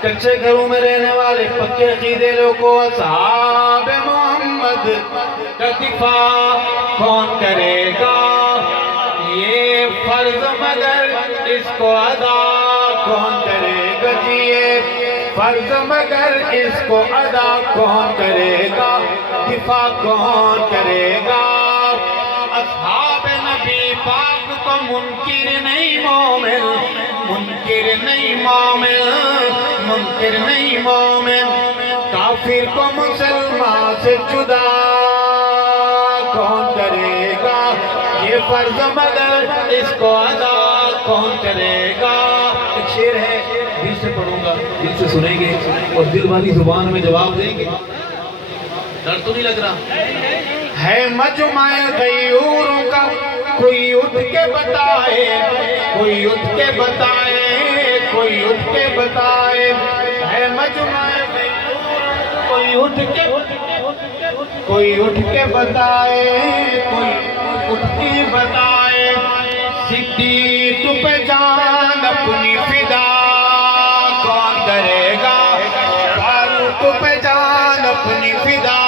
کچے گھروں میں رہنے والے پکے عقیدے لوگوں اصحاب محمد کا دفاع کون کرے گا؟ یہ فرض مگر اس کو ادا کون کرے گا؟ جی یہ فرض مگر اس کو ادا کون کرے گا؟ دفاع کون کرے گا؟ اصحاب نبی پاک کو منکر نہیں مومن، منکر نہیں مومن، منکر نہیں مومن، کافر کو مسلمان سے جدا کون کرے گا؟ یہ فرض مگر اس کو ادا کون کرے گا؟ ایک شعر ہے، دل سے پڑھوں گا، دل سے سنیں گے اور دل والی زبان میں جواب دیں گے۔ ڈر تو نہیں لگ رہا؟ ہے مجمع غیوروں کا کوئی اٹھ کے بتائے، کوئی اٹھ کے بتائے، کوئی اٹھ کے بتائے، ہے مجمع غیوروں کوئی اٹھ کے بتائے، کوئی اٹھ کے بتائے، صدیق پہ جان اپنی فدا کون کرے گا؟ فاروق پہ جان اپنی فدا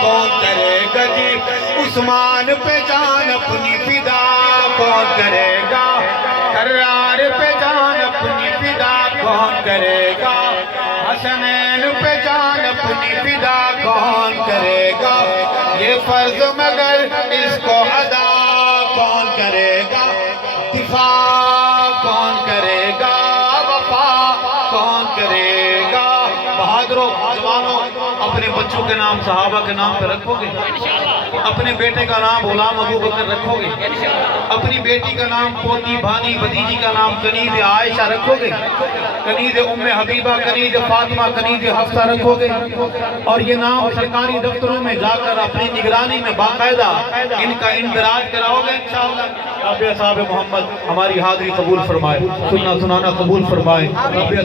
کون کرے گا؟ جی عثمان پہ جان اپنی فدا کون کرے گا؟ کرار پہ جان اپنی فدا کون کرے گا؟ حسنین پہ جان اپنی فدا کون کرے گا؟ یہ فرض مگر اس کو ادا کون کرے گا؟ دفاع کون کرے گا؟ وفا کون کرے گا؟ بہادروں جوانوں، اپنے بچوں کے نام صحابہ کے نام پہ رکھو گے؟ اپنے بیٹے کا نام غلام ابو بکر رکھو گے؟ اپنی بیٹی کا نام پوتی بھانی بھتیجی کا نام کنیز عائشہ رکھو گے؟ کنیز ام حبیبہ، کنیز فاطمہ، کنیز حفصہ رکھو گے؟ اور یہ نام سرکاری دفتروں میں جا کر اپنی نگرانی میں باقاعدہ ان کا اندراج کراؤ گے انشاءاللہ؟ رب اصحاب محمد ہماری حاضری قبول فرمائے، سننا سنانا قبول فرمائے۔